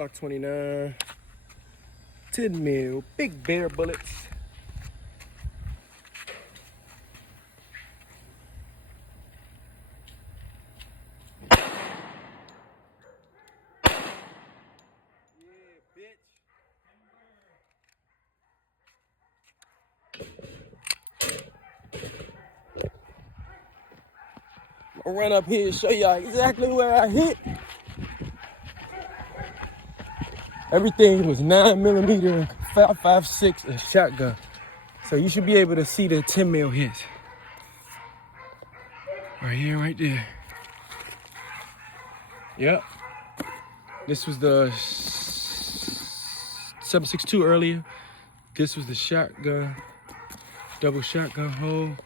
Glock 29, 10 mil, big bear bullets. I'll run up here and show y'all exactly where I hit. Everything was 9mm, 5.56 and shotgun. So you should be able to see the 10 mil hits. Right here, right there. Yep. This was the 7.62 earlier. This was the shotgun, double shotgun hole.